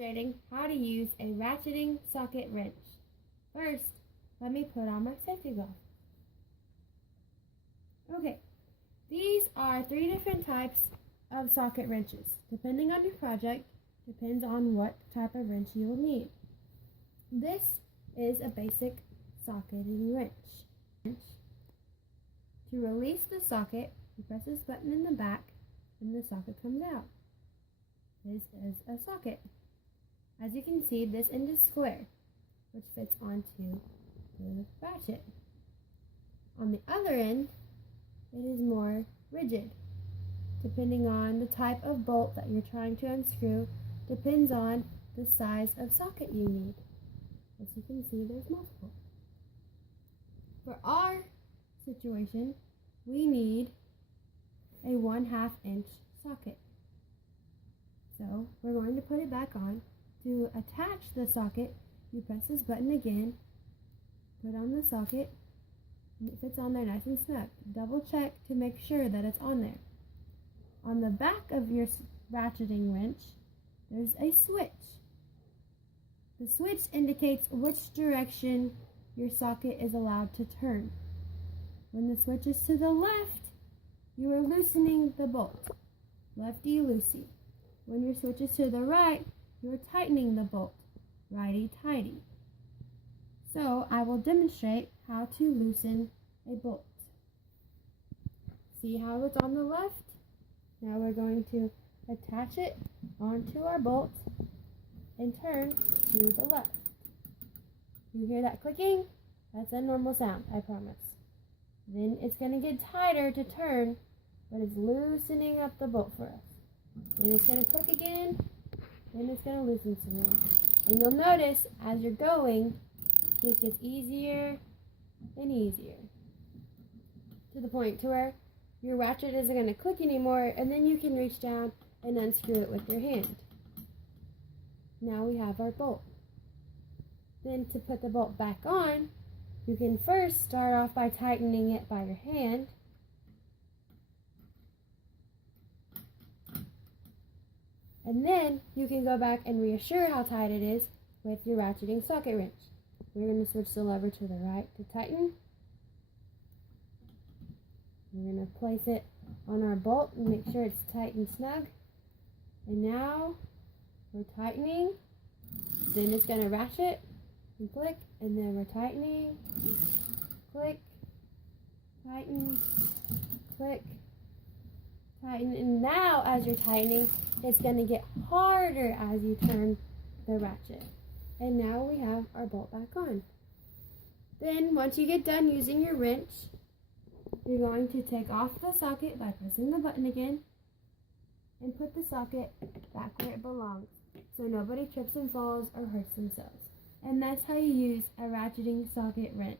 demonstrating how to use a ratcheting socket wrench. First, let me put on my safety glove. Okay, these are 3 different types of socket wrenches. Depending on your project, depends on what type of wrench you will need. This is a basic socketing wrench. To release the socket, you press this button in the back and the socket comes out. This is a socket. As you can see, this end is square, which fits onto the ratchet. On the other end, it is more rigid. Depending on the type of bolt that you're trying to unscrew, depends on the size of socket you need. As you can see, there's multiple. For our situation, we need a 1/2 inch socket. So we're going to put it back on. To attach the socket, you press this button again, put on the socket, and it fits on there nice and snug. Double check to make sure that it's on there. On the back of your ratcheting wrench, there's a switch. The switch indicates which direction your socket is allowed to turn. When the switch is to the left, you are loosening the bolt. Lefty-loosey. When your switch is to the right, you are tightening the bolt. Righty-tighty. So I will demonstrate how to loosen a bolt. See how it's on the left? Now we're going to attach it onto our bolt and turn to the left. You hear that clicking? That's a normal sound, I promise. Then it's going to get tighter to turn, but it's loosening up the bolt for us. Then it's going to click again, then it's going to loosen some more. And you'll notice as you're going, this gets easier and easier, to the point to where your ratchet isn't going to click anymore, and then you can reach down and unscrew it with your hand. Now we have our bolt. Then to put the bolt back on, you can first start off by tightening it by your hand. And then you can go back and reassure how tight it is with your ratcheting socket wrench. We're going to switch the lever to the right to tighten. We're going to place it on our bolt and make sure it's tight and snug. And now we're tightening. Then it's going to ratchet and click, and then we're tightening, click, tighten, click, tighten. And now as you're tightening, it's going to get harder as you turn the ratchet. And now we have our bolt back on. Then once you get done using your wrench, you're going to take off the socket by pressing the button again and put the socket back where it belongs so nobody trips and falls or hurts themselves. And that's how you use a ratcheting socket wrench.